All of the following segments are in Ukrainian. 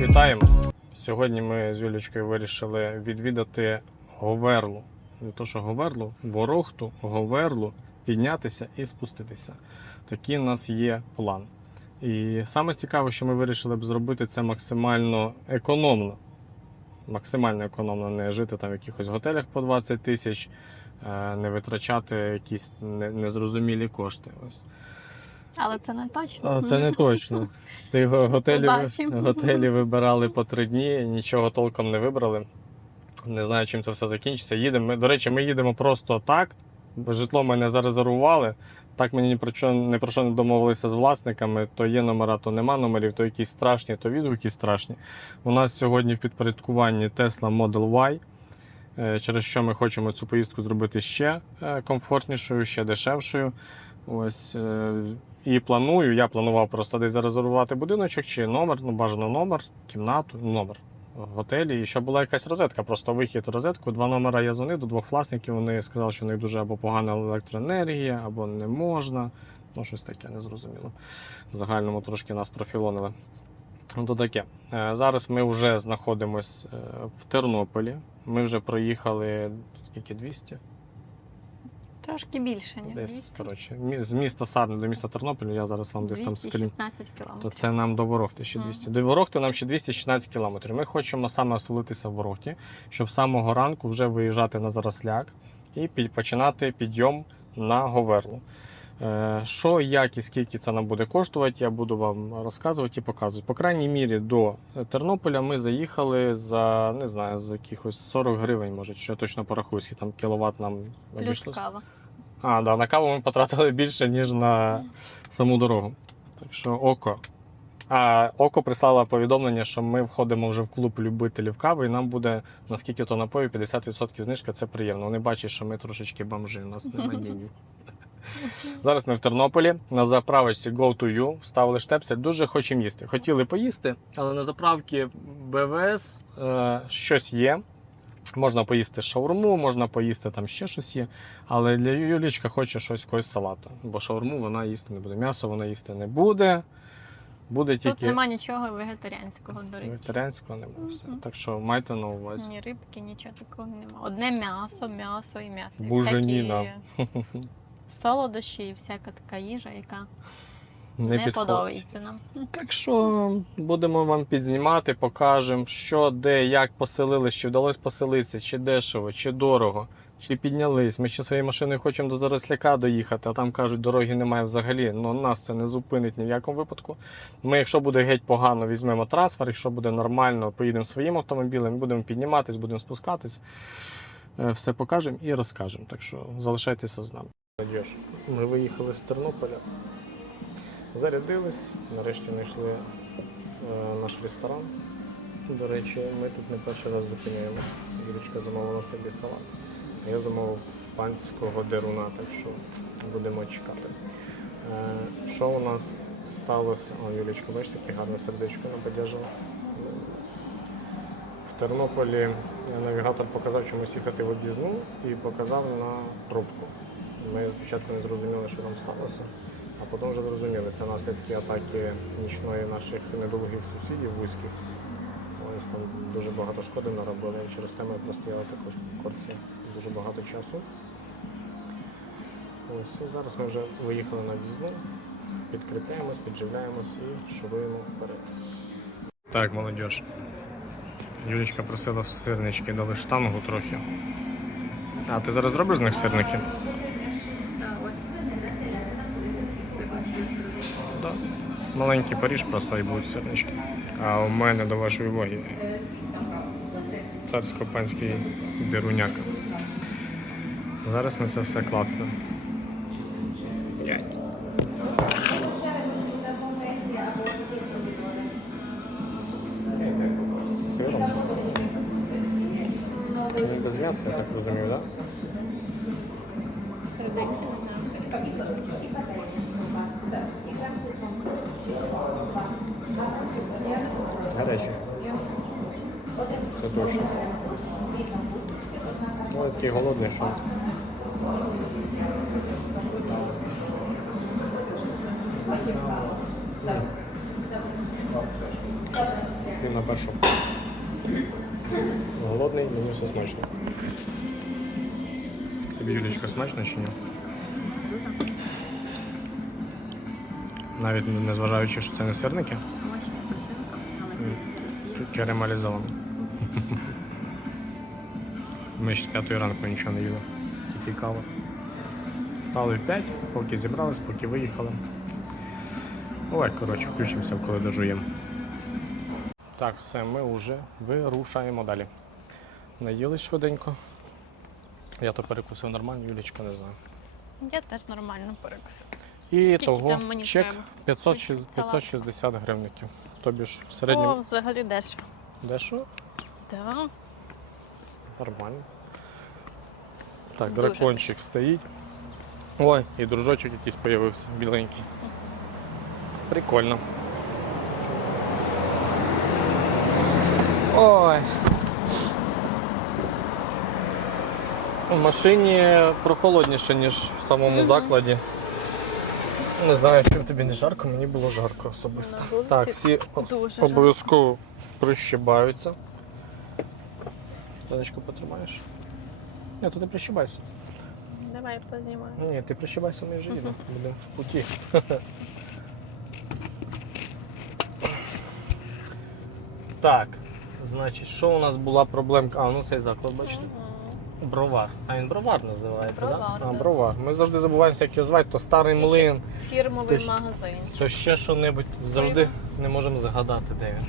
Вітаємо. Сьогодні ми з Юлічкою вирішили відвідати Говерлу. Не то, що Говерлу, Ворохту, Говерлу, піднятися і спуститися. Такий у нас є план. І саме цікаве, що ми вирішили б зробити це максимально економно. Максимально економно, не жити там в якихось готелях по 20 тисяч, е, не витрачати якісь незрозумілі кошти. Ось. Але це не точно. А, Це не точно. З тих готелів, Побачимо. готелі вибирали по три дні, нічого толком не вибрали. Не знаю, чим це все закінчиться. Їдемо. Ми, до речі, ми їдемо просто так. бо Житло ми не зарезервували. Так ми ні про що, не про що не домовилися з власниками. То є номера, то нема номерів, то якісь страшні, то відгуки страшні. У нас сьогодні в підпорядкуванні Tesla Model Y, е, через що ми хочемо цю поїздку зробити ще е, комфортнішою, ще дешевшою. Ось е, і планую. Я планував просто десь зарезервувати будиночок чи номер, ну бажано номер, кімнату, номер в готелі. І щоб була якась розетка, просто вихід розетку. Два номера я дзвонив до двох власників. Вони сказали, що в них дуже або погана електроенергія, або не можна. Ну, щось таке незрозуміло. В загальному трошки нас профілонили. То таке. Е, Зараз ми вже знаходимося в Тернополі. Ми вже проїхали скільки 200? Трошки більше, ніж Десь 200. коротше, мі- з міста Сарни до міста Тернопіль, я зараз вам десь там скрін. 216 То кілометрів. це нам до Ворохти ще 200. До Ворохти нам ще 216 кілометрів. Ми хочемо саме оселитися в Ворохті, щоб з самого ранку вже виїжджати на Заросляк і під- починати підйом на Говерлу. Е, Що, як і скільки це нам буде коштувати, я буду вам розказувати і показувати. По крайній мірі до Тернополя ми заїхали за не знаю, за якихось 40 гривень, може, що я точно порахую, скільки там кіловат нам Плюс кава. А, да, на каву ми потратили більше, ніж на саму дорогу. Так що око. А око прислало повідомлення, що ми входимо вже в клуб любителів кави, і нам буде наскільки то напою 50% знижка. Це приємно. Вони бачать, що ми трошечки бомжи, у нас немає денег. Зараз ми в Тернополі на заправочці Go to You вставили штепсель. Дуже хочемо їсти. Хотіли поїсти, але на заправці БВС е, щось є. Можна поїсти шаурму, можна поїсти там ще щось є. Але для Юлічка хоче щось якогось салата. Бо шаурму вона їсти не буде. М'ясо вона їсти не буде. Буде Тут тільки нема нічого вегетаріанського, до речі. вегетаріанського немає. Все. Мгм. Так що майте на увазі. Ні рибки, нічого такого нема. Одне м'ясо, м'ясо і м'ясо. Буженіна. всякі Солодощі і всяка така їжа, яка Не, не, подобається нам. Так що будемо вам підзнімати, покажемо, що, де, як поселились, чи вдалося поселитися, чи дешево, чи дорого, чи піднялись. Ми ще своєю машиною хочемо до Заросляка доїхати, а там кажуть, дороги немає взагалі. Ну нас це не зупинить ні в якому випадку. Ми, якщо буде геть погано, візьмемо трансфер, якщо буде нормально, поїдемо своїм автомобілем, будемо підніматись, будемо спускатись. Е, Все покажемо і розкажемо. Так що залишайтеся з нами. Ми виїхали з Тернополя. Зарядились, нарешті знайшли е, наш ресторан. До речі, ми тут не перший раз зупиняємось. Юрочка замовила собі салат. Я замовив панського деруна, так що будемо чекати. Е, що у нас сталося? О, Юлічка, бачите, яке гарне сердечко набадяжила. В Тернополі навігатор показав чомусь їхати в об'їзну і показав на пробку. Ми спочатку не зрозуміли, що там сталося. А потім вже зрозуміли, це наслідки атаки нічної наших недолугих сусідів вузьких. Ось там дуже багато шкоди наробили. Через те ми простояли також в корці дуже багато часу. Ось і зараз ми вже виїхали на в'їзну, підкріпляємось, підживляємось і шуруємо вперед. Так, молодіж. Юлічка просила сирнички, дали штангу трохи. А ти зараз зробиш з них сирники? Да. Маленький Паріж просто і будуть сирнички. А у мене до вашої уваги царсько-панський дируняк. Зараз ми це все м'яса, я так розумію, так? Гарячий. Це точно. Ну, я такий голодний, що. і на першу. Голодний, мені все смачно. Тобі Юлічка смачно чи ні? Навіть не зважаючи, що це не сирники, тут. Ми ще з п'ятої ранку нічого не їли, тільки кава. Стали в 5, поки зібрались, поки виїхали. Ой, коротше, включимося, коли дожуємо. Так, все, ми вже вирушаємо далі. Наїлись швиденько. Я то перекусив нормально, Юлічка не знаю. я теж нормально перекусила. І Скільки того там мені чек треба? 560 560 гривників. Тобі ж в О, середньому взагалі дешево. дешево? Так. Нормально. Так, Дуже дракончик стоїть. Ой, і дружочок якийсь появився, біленький. Прикольно. Ой. В машині прохолодніше, ніж в самому закладі. Не знаю, чим тобі не жарко, мені було жарко особисто. На вулиці Так, всі Дуже жарко. обов'язково прищибаються. Донечко, потримаєш? Ні, то ти прищибайся. Давай познімаю. Ні, ти прищибайся, ми вже їдемо. Будемо в путі. Так, значить, що у нас була проблемка? А, ну цей заклад, бачите? Мгм. Бровар. А він бровар називається, так? Бровар, А, да. бровар. Ми завжди забуваємося, як його звати, то старий І ще млин, Фірмовий Ти магазин. то ще що-небудь. Завжди не можемо згадати, де він.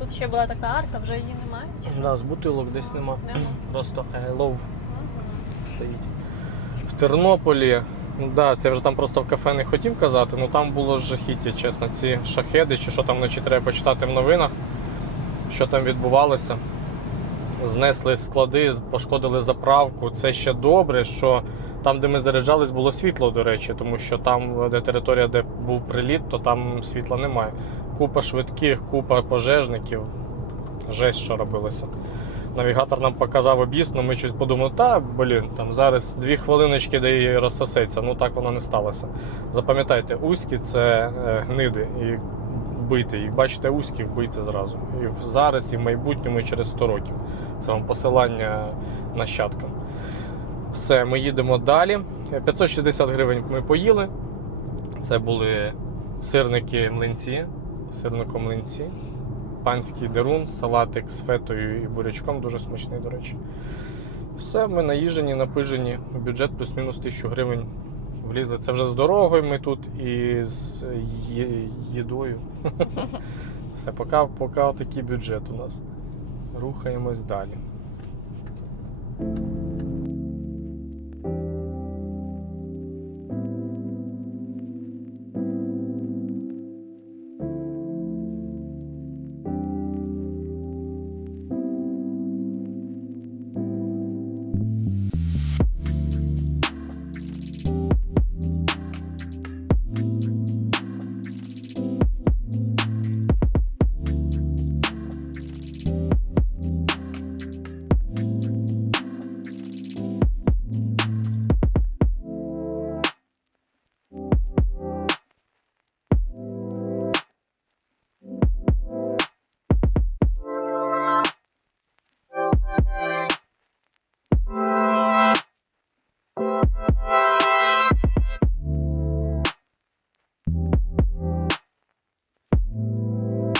Тут ще була така арка, вже її немає. чи що? Да, з бутилок десь нема. Нема. Просто I love Мгм. стоїть. В Тернополі, ну да, це вже там просто в кафе не хотів казати, ну там було жахіття, чесно, ці шахеди, чи що там вночі треба почитати в новинах, що там відбувалося. Знесли склади, пошкодили заправку. Це ще добре, що там, де ми заряджались, було світло, до речі, тому що там, де територія, де був приліт, то там світла немає. Купа швидких, купа пожежників. Жесть, що робилося. Навігатор нам показав об'їзд, але ми щось подумали, та блін, там зараз дві хвилиночки, де її розсосеться. Ну так воно не сталося. Запам'ятайте, узькі це е, гниди і бийте їх. Бачите, узькі, вбийте зразу. І зараз, і в майбутньому, і через 100 років. Це вам посилання нащадкам. Все, ми їдемо далі. Е, 560 гривень ми поїли. Це були сирники млинці, сирнико млинці панський дерун, салатик з фетою і бурячком, дуже смачний, до речі. Все, ми наїжені, напижені. Бюджет плюс-мінус 1000 гривень влізли. Це вже з дорогою ми тут і з їдою. Все, поки, поки такий бюджет у нас. Рухаємось далі.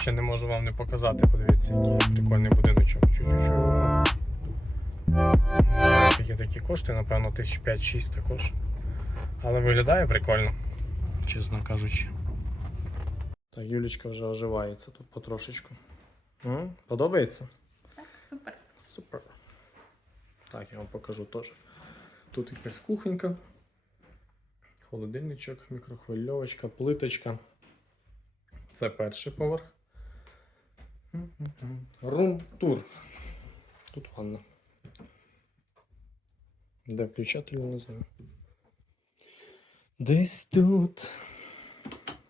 Ще не можу вам не показати. Подивіться, який прикольний будиночок. Чу-чу-чу. Не знаю, Скільки такі коштує, напевно, 1005-6 також. Але виглядає прикольно, чесно кажучи. Так, Юлічка вже оживається тут потрошечку. М? Подобається? Так, супер. Супер. Так, я вам покажу теж. Тут якась кухонька, холодильничок, мікрохвильовочка, плиточка. Це перший поверх. Рум-тур. Тут ванна. Де включатель, не знаю. Десь тут.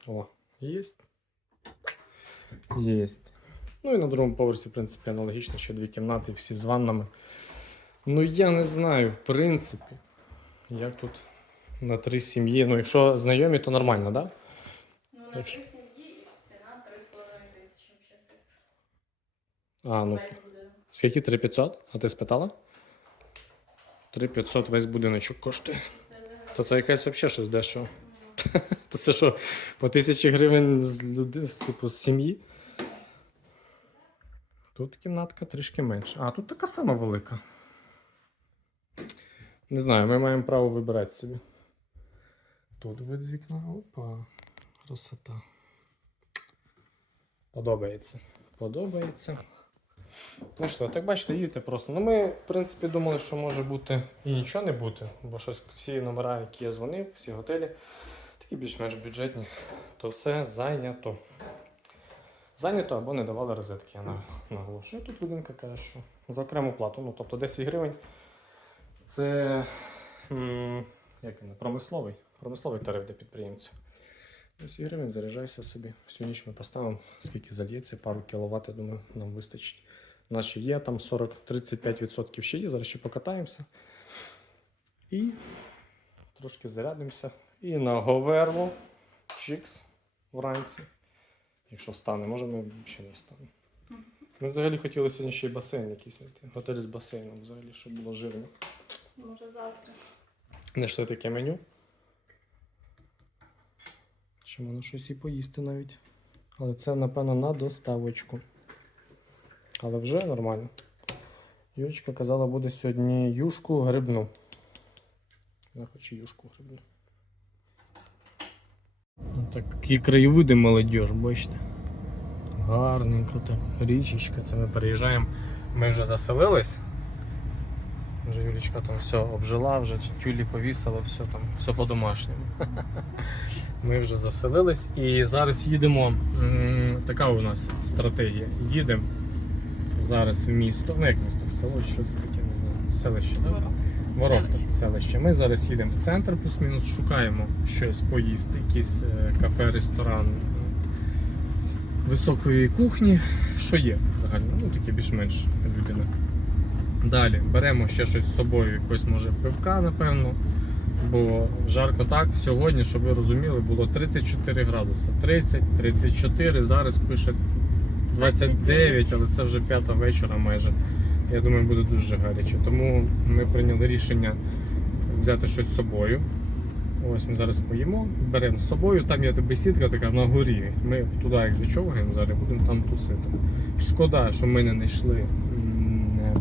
О, єсть. Єсть. Ну і на другому поверсі, в принципі, аналогічно, ще дві кімнати, всі з ваннами. Ну, я не знаю, в принципі, як тут на три сім'ї. Ну, якщо знайомі, то нормально, так? Да? Ну, на Якщо- сім'ї А, ну. Скільки? 3500? А ти спитала? 3500 весь будиночок коштує. То це якесь взагалі щось дешево. То це що, по тисячі гривень з люди, з, типу, з сім'ї? Тут кімнатка трішки менша. А, тут така сама велика. Не знаю, ми маємо право вибирати собі. Тут вид з вікна. Опа. Красота. Подобається. Подобається. Ну що, так бачите, їдете просто. Ну ми, в принципі, думали, що може бути і нічого не бути, бо щось всі номера, які я дзвонив, всі готелі, такі більш-менш бюджетні, то все зайнято. Зайнято або не давали розетки, я на- наголошую. Тут людинка каже, що за окрему плату, ну тобто 10 гривень. Це як він, промисловий, промисловий тариф для підприємців. 10 гривень заряджайся собі. Всю ніч ми поставимо, скільки зальється, пару кіловат, я думаю, нам вистачить. У нас ще є там 40-35% ще є, зараз ще покатаємося. І трошки зарядимося. І на Говерло, Чікс вранці. Якщо встане, може ми ще не встанемо. Ми взагалі хотіли сьогодні ще й басейн якийсь знайти. Готель з басейном взагалі, щоб було жирно. Може завтра. Знайшли таке меню. Що можна щось і поїсти навіть. Але це, напевно, на доставочку. Але вже нормально. Юрочка казала, буде сьогодні юшку грибну. Я хочу юшку грибну. Ну, Такі краєвиди молодіж, бачите. Гарненько так. Річечка, це ми переїжджаємо. Ми вже заселились. Вже Юлічка там все обжила, вже тюлі повісила, все там, все по-домашньому. Ми вже заселились і зараз їдемо. Така у нас стратегія. Їдемо зараз в місто. Ну як місто, в село, що це таке, не знаю. Селище, так? Ворог. Ворохта, селище. Ми зараз їдемо в центр, плюс-мінус, шукаємо щось поїсти, якийсь е, кафе, ресторан е, високої кухні. Що є взагалі? Ну, таке більш-менш людина. Далі беремо ще щось з собою, якось може пивка, напевно. Бо жарко так. Сьогодні, щоб ви розуміли, було 34 градуси. 30, 34, зараз пише 29, але це вже п'ята вечора майже. Я думаю, буде дуже гаряче. Тому ми прийняли рішення взяти щось з собою. Ось ми зараз поїмо, беремо з собою. Там є бесідка така на горі. Ми туди як зачовуємо, зараз будемо там тусити. Шкода, що ми не знайшли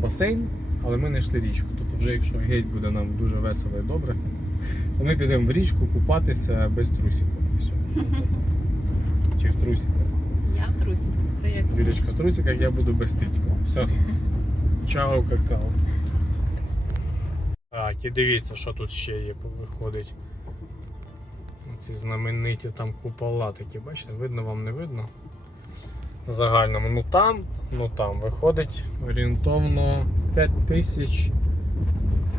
басейн, але ми знайшли річку. Тобто, вже якщо геть буде нам дуже весело і добре, то ми підемо в річку купатися без трусів. Чи в трусиках. Я в трусі. Вірочка в трусиках, я буду без тицька. Все. Чао, какао. Так, і дивіться, що тут ще є, виходить. Ці знамениті там купола такі, бачите, видно вам не видно. В загальному. Ну там, ну там виходить орієнтовно 5 тисяч.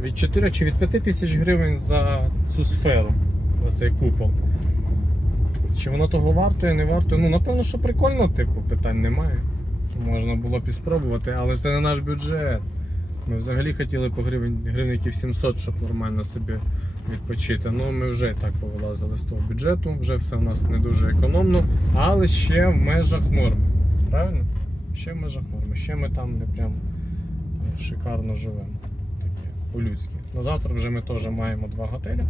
Від 4 чи від 5 тисяч гривень за цю сферу, за цей купол. Чи воно того вартує, не вартує? Ну, напевно, що прикольно, типу, питань немає. Можна було б і спробувати, але ж це не наш бюджет. Ми взагалі хотіли по гривень, гривників 700, щоб нормально собі відпочити. Ну, ми вже і так повилазили з того бюджету, вже все в нас не дуже економно, але ще в межах норми. Правильно? Ще в межах норми. Ще ми там не прям е, шикарно живемо. Таке, по-людськи. На завтра вже ми теж маємо два готелі.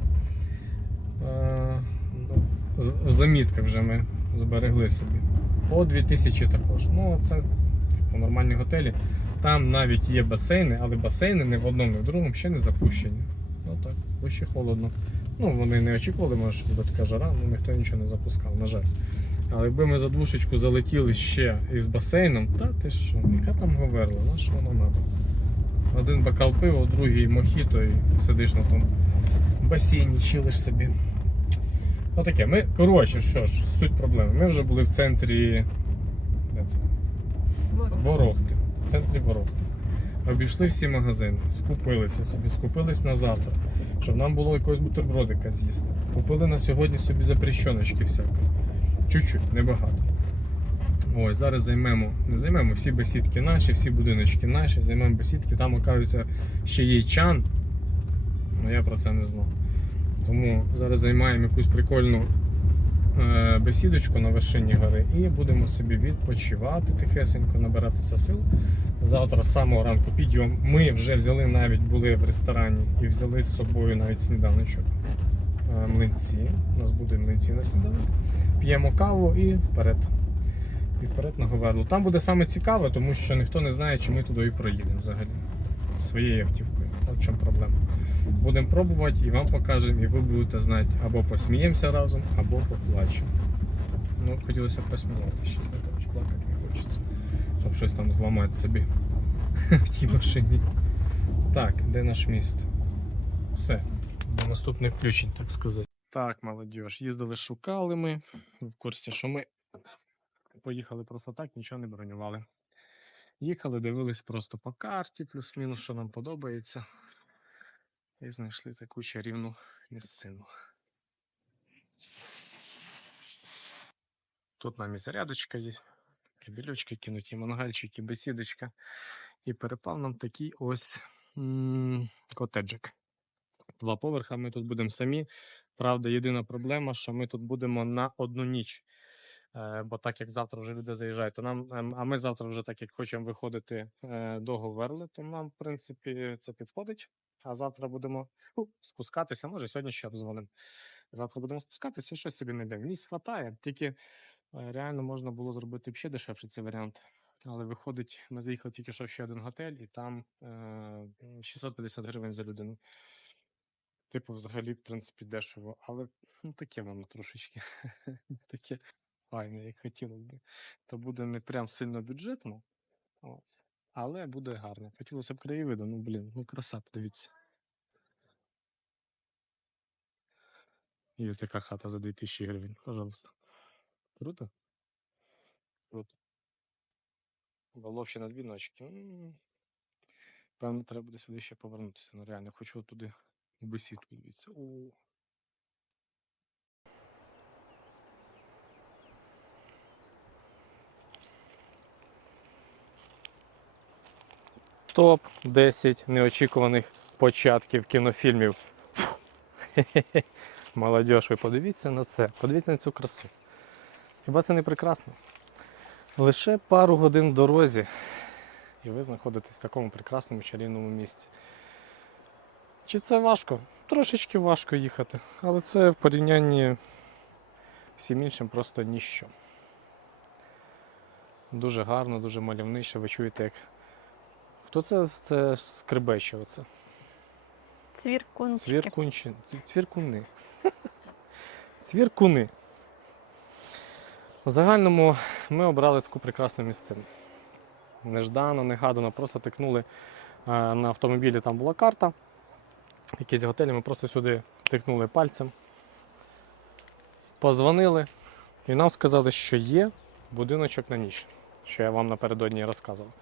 В замітках вже ми зберегли собі. По 2000 також. Ну, це типу, нормальні готелі. Там навіть є басейни, але басейни не в одному, не в другому ще не запущені. Ну так, бо ще холодно. Ну, вони не очікували, може, що буде така жара, ну ніхто нічого не запускав, на жаль. Але якби ми за двушечку залетіли ще із басейном, та ти що, яка там говерла, на що воно надо? Один бокал пива, другий мохіто і сидиш на тому басейні, чилиш собі. Отаке. Ми, коротше, що ж, суть проблеми. Ми вже були в центрі. Де це? Ворог. Ворохти. В центрі Ворохти. Обійшли всі магазини, скупилися собі, скупились на завтра, щоб нам було якогось бутербродика з'їсти. Купили на сьогодні собі запрещеночки всякі. Чуть-чуть, небагато. Ось, зараз займемо, не займемо всі бесідки наші, всі будиночки наші, займемо бесідки. Там, оказується, ще є чан. але я про це не знав. Тому зараз займаємо якусь прикольну е, бесідочку на вершині гори і будемо собі відпочивати тихесенько, набиратися сил. Завтра з самого ранку підйом. Ми вже взяли навіть були в ресторані і взяли з собою навіть сніданочок. Е, Млинці. У нас буде млинці на сніданок. П'ємо каву і вперед. І вперед на Говерлу. Там буде саме цікаве, тому що ніхто не знає, чи ми туди і проїдемо взагалі. Своєю автівкою. От чому проблема. Будемо пробувати і вам покажемо, і ви будете знати, або посміємося разом, або поплачемо. Ну, хотілося б посміятися, чесно кажучи, плакати не хочеться. Щоб щось там зламати собі в тій машині. Так, де наш міст? Все, до наступних включень, так сказати. Так, молодь, їздили, шукали ми. В курсі, що ми поїхали просто так, нічого не бронювали. Їхали, дивились просто по карті, плюс-мінус, що нам подобається. І знайшли таку чарівну місцину. Тут нам і зарядочка є, кабелючки кинуті, мангальчики, бесідочка. І перепав нам такий ось м, котеджик. Два поверха, ми тут будемо самі. Правда, єдина проблема, що ми тут будемо на одну ніч. Е, бо так як завтра вже люди заїжджають, то нам, ем, а ми завтра вже так як хочемо виходити е, до Говерли, то нам, в принципі, це підходить. А завтра будемо ну, спускатися. Може, сьогодні ще обзвонимо. Завтра будемо спускатися щось собі знайдемо. Місць хватає, тільки е, реально можна було зробити ще дешевший цей варіант. Але виходить, ми заїхали тільки що ще один готель, і там е, 650 гривень за людину. Типу, взагалі, в принципі, дешево, але ну, таке воно трошечки. таке файне, як хотілося б. То буде не прям сильно бюджетно, ось, але буде гарно. Хотілося б краєвиду, ну блін, ну краса, подивіться. Є така хата за 2000 гривень, пожалуйста. Круто? Круто. Головщина дві ночки. Певно, треба буде сюди ще повернутися. Ну реально, хочу туди бесідку дивіться. Топ 10 неочікуваних початків кінофільмів. Хе-хе-хе. Ви подивіться на це. Подивіться на цю красу. Хіба це не прекрасно? Лише пару годин в дорозі, і ви знаходитесь в такому прекрасному чарівному місці. Чи це важко? Трошечки важко їхати, але це в порівнянні всім іншим просто ніщо. Дуже гарно, дуже мальовниче. Ви чуєте, як. Хто це? Це скребече оце? Цвіркунчики. Цвіркунчі. Цвіркуни. Цвіркуни. В загальному ми обрали таку прекрасну місцину. Неждано, негадано, просто тикнули е, на автомобілі, там була карта. Якісь готелі, ми просто сюди тикнули пальцем. Позвонили і нам сказали, що є будиночок на ніч, що я вам напередодні розказував.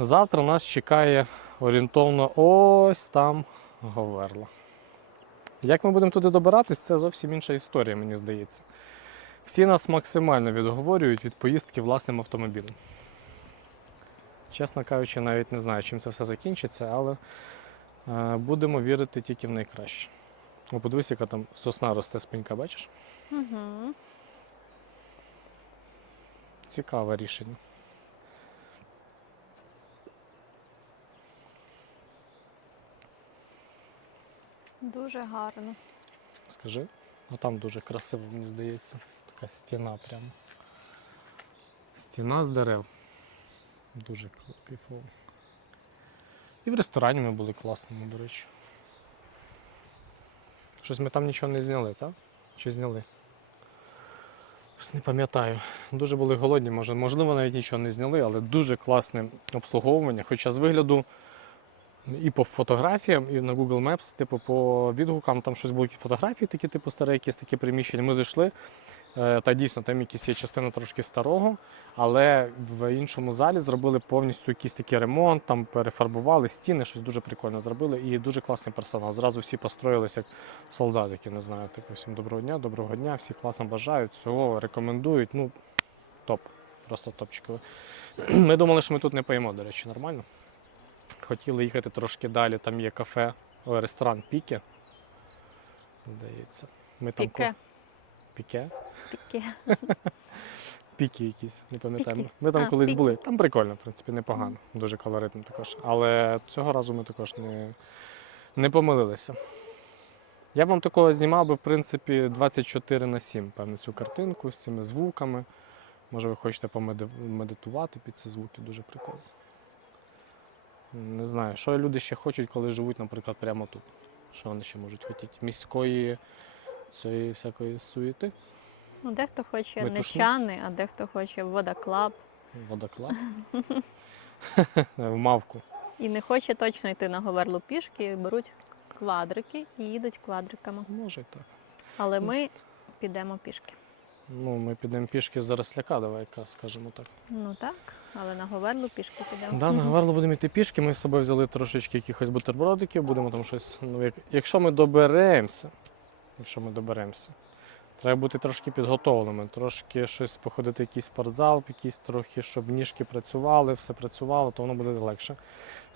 Завтра нас чекає орієнтовно ось там Говерла. Як ми будемо туди добиратись, це зовсім інша історія, мені здається. Всі нас максимально відговорюють від поїздки власним автомобілем. Чесно кажучи, навіть не знаю, чим це все закінчиться, але е, будемо вірити тільки в найкраще. Подивись, яка там сосна росте з пенька, бачиш? Угу. Цікаве рішення. Дуже гарно. Скажи. А там дуже красиво, мені здається. Така стіна прямо. Стіна з дерев. Дуже кайфово. І в ресторані ми були класними, до речі. Щось ми там нічого не зняли, так? Чи зняли? Щось не пам'ятаю. Дуже були голодні, можливо, навіть нічого не зняли, але дуже класне обслуговування. Хоча з вигляду і по фотографіям, і на Google Maps, типу, по відгукам там щось були фотографії, такі, типу, старі, якісь такі приміщення. Ми зайшли. е, Та дійсно там якісь є частина трошки старого, але в іншому залі зробили повністю якийсь такий ремонт, там перефарбували стіни, щось дуже прикольно зробили. І дуже класний персонал. Зразу всі построїлися як солдатики, не знаю. Типу, всім доброго дня, доброго дня, всі класно бажають, всього рекомендують. Ну, топ, просто топчикове. Ми думали, що ми тут не поїмо, до речі, нормально. Хотіли їхати трошки далі, там є кафе, ресторан Піке. Здається. Ми там Піке. ко- Піке. Піки. Піки якісь, не пам'ятаю. Піки. Ми там А, колись піки. були. Там прикольно, в принципі, непогано. Дуже колоритно також. Але цього разу ми також не, не помилилися. Я вам такого знімав би, в принципі, 24 на 7, певно, цю картинку з цими звуками. Може, ви хочете помедитувати під ці звуки, дуже прикольно. Не знаю, що люди ще хочуть, коли живуть, наприклад, прямо тут. Що вони ще можуть хотіти? Міської цієї всякої суєти, Ну, дехто хоче не Метушні? чани, а дехто хоче водоклаб. водоклад. В мавку. І не хоче точно йти на Говерлу пішки, беруть квадрики і їдуть квадриками. Може так. Але ми підемо пішки. Ну, ми підемо пішки з Росляка, давай скажемо так. Ну так, але на Говерлу пішки підемо. Да, на Гаверло будемо йти пішки. Ми з собою взяли трошечки якихось бутербродиків, будемо там щось. Ну, як, якщо ми доберемося, якщо ми доберемося, треба бути трошки підготовленими, трошки щось походити, якийсь спортзал, якийсь трохи, щоб ніжки працювали, все працювало, то воно буде легше.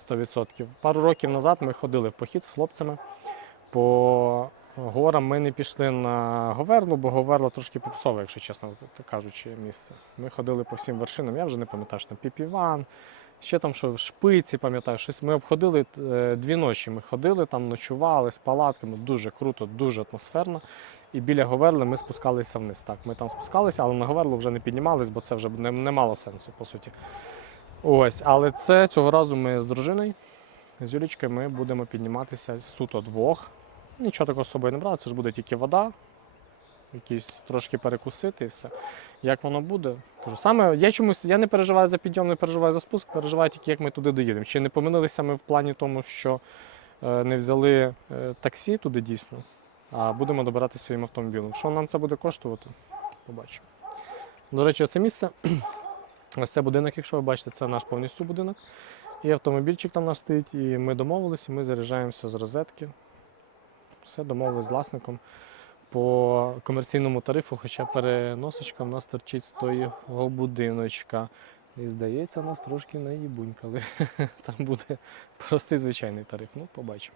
100%. Пару років назад ми ходили в похід з хлопцями по горам. Ми не пішли на Говерлу, бо Говерло трошки попсове, якщо чесно кажучи, місце. Ми ходили по всім вершинам, я вже не пам'ятаю, що там Піпіван, ще там що в шпиці, пам'ятаю, щось. Ми обходили е, дві ночі. Ми ходили там, ночували з палатками. Дуже круто, дуже атмосферно. І біля Говерли ми спускалися вниз. Так, ми там спускалися, але на Говерлу вже не піднімались, бо це вже не, не мало сенсу, по суті. Ось, але це цього разу ми з дружиною, з Юлічкою, ми будемо підніматися суто двох. Нічого такого з собою не брали, це ж буде тільки вода, якісь трошки перекусити і все. Як воно буде? Кажу, саме я чомусь я не переживаю за підйом, не переживаю за спуск, переживаю тільки, як ми туди доїдемо. Чи не помилилися ми в плані тому, що е, не взяли е, таксі туди дійсно, а будемо добиратися своїм автомобілем. Що нам це буде коштувати? Побачимо. До речі, це місце. Ось це будинок, якщо ви бачите, це наш повністю будинок. І автомобільчик там у нас стоїть, і ми домовилися, ми заряджаємося з розетки. Все домовились з власником по комерційному тарифу, хоча переносочка в нас торчить з того будиночка. І здається, нас трошки наїбунькали. Там буде простий звичайний тариф. Ну, побачимо.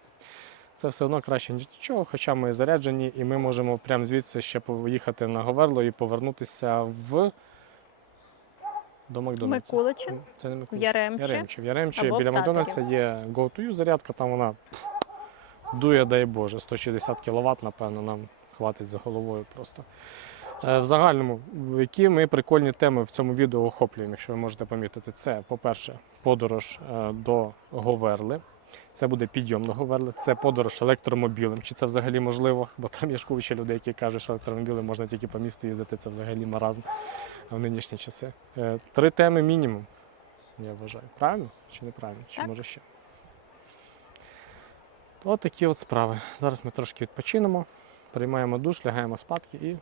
Це все одно краще ніж нічого, хоча ми заряджені, і ми можемо прямо звідси ще поїхати на Говерло і повернутися в до Макдональдса. Микуличі, Це не. Яремчі. В Яремчі Або біля. Макдональдса є Go2U зарядка, там вона дує, дай Боже, 160 кВт, напевно, нам хватить за головою просто. Е, В загальному, які ми прикольні теми в цьому відео охоплюємо, якщо ви можете помітити, це, по-перше, подорож е, до Говерли. Це буде підйом до Говерли, це подорож електромобілем. Чи це взагалі можливо? Бо там є ж куча людей, які кажуть, що електромобілем можна тільки по місту їздити, це взагалі маразм в нинішні часи. Е, Три теми мінімум, я вважаю. Правильно чи неправильно? Чи може ще? От такі от справи. Зараз ми трошки відпочинемо, приймаємо душ, лягаємо спадки і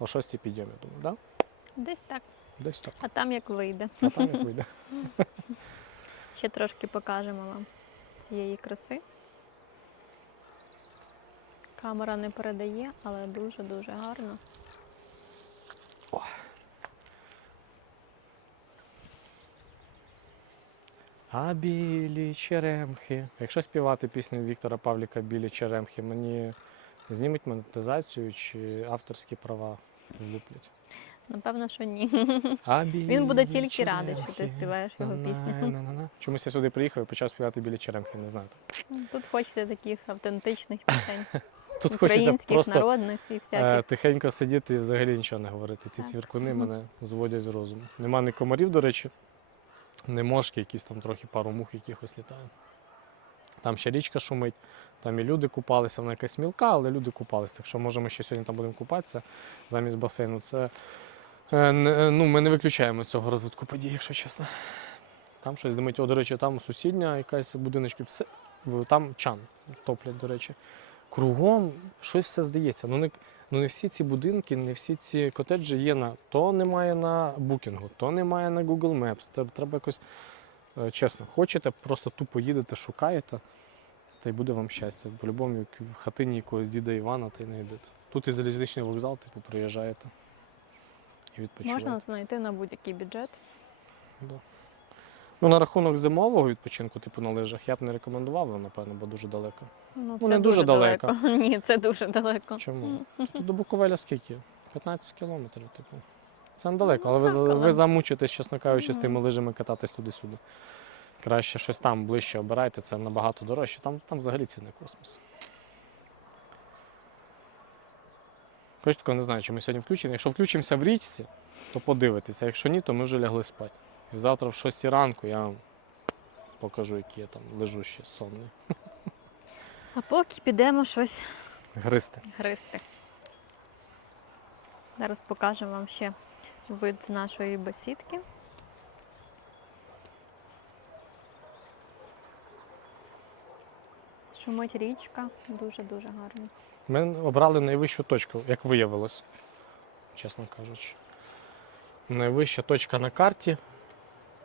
о 6 підйомі, думаю, да? Десь так. Десь так. А там як вийде. А там як вийде. Ще трошки покажемо вам цієї краси. Камера не передає, але дуже-дуже гарно. А білі черемхи. Якщо співати пісню Віктора Павліка Білі черемхи, мені знімуть монетизацію чи авторські права влуплять. Напевно, що ні. А білі Він буде тільки радий, що ти співаєш його пісню. Чомусь я сюди приїхав і почав співати білі черемхи, не знаю. Тут хочеться таких автентичних пісень, Тут українських, просто народних і е, всяких. тихенько сидіти і взагалі нічого не говорити. Ці Так. цвіркуни мене зводять з розуму. Нема ні комарів, до речі, не мошки, якісь там трохи пару мух якихось літає. Там ще річка шумить, там і люди купалися, вона якась мілка, але люди купалися. Так що може ми ще сьогодні там будемо купатися замість басейну. Це е, ну, ми не виключаємо цього розвитку подій, якщо чесно. Там щось димить. О, до речі, там сусідня якась будиночки, все, там чан топлять, до речі. Кругом щось все здається. Ну не, ну не всі ці будинки, не всі ці котеджі є на то немає на букінгу, то немає на Google Maps. Це треба якось е, чесно, хочете, просто тупо їдете, шукаєте, та й буде вам щастя. По-любому, в хатині якогось діда Івана, та й знайдете. Тут і залізничний вокзал, типу, приїжджаєте і відпочиваєте. Можна знайти на будь-який бюджет. Да. Ну, на рахунок зимового відпочинку, типу на лижах, я б не рекомендував, напевно, бо дуже далеко. Ну, це не дуже далеко. Ні, це дуже далеко. Чому? Тут до Буковеля скільки? 15 кілометрів, типу. Це недалеко, але Ну, ви, так, за- але- ви замучитесь, чесно кажучи, з тими лижами кататись туди-сюди. Краще щось там ближче обирайте, це набагато дорожче. Там, там взагалі це не космос. Хоч тако не знаю, чи ми сьогодні включені. Якщо включимося в річці, то подивитися. Якщо ні, то ми вже лягли спати. І завтра в 6 ранку я вам покажу, які я там лежу ще сонний. А поки підемо щось Гристи. гристи. Зараз покажемо вам ще вид з нашої бесідки. Шумить річка, дуже-дуже гарно. Ми обрали найвищу точку, як виявилось, чесно кажучи. Найвища точка на карті.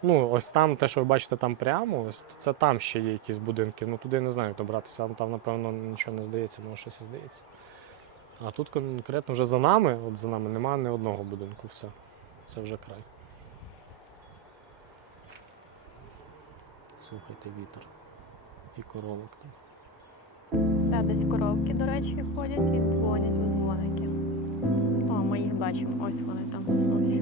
Ну, ось там, те, що ви бачите там прямо, ось це там ще є якісь будинки. Ну туди не знаю, як добратися. Там, там, напевно, нічого не здається, може щось і здається. А тут конкретно вже за нами, от за нами немає ні одного будинку, все. Це вже край. Слухайте вітер. І коровок там. Та десь коровки, до речі, ходять і дзвонять у дзвоники. О, ми їх бачимо. Ось вони там. Ось.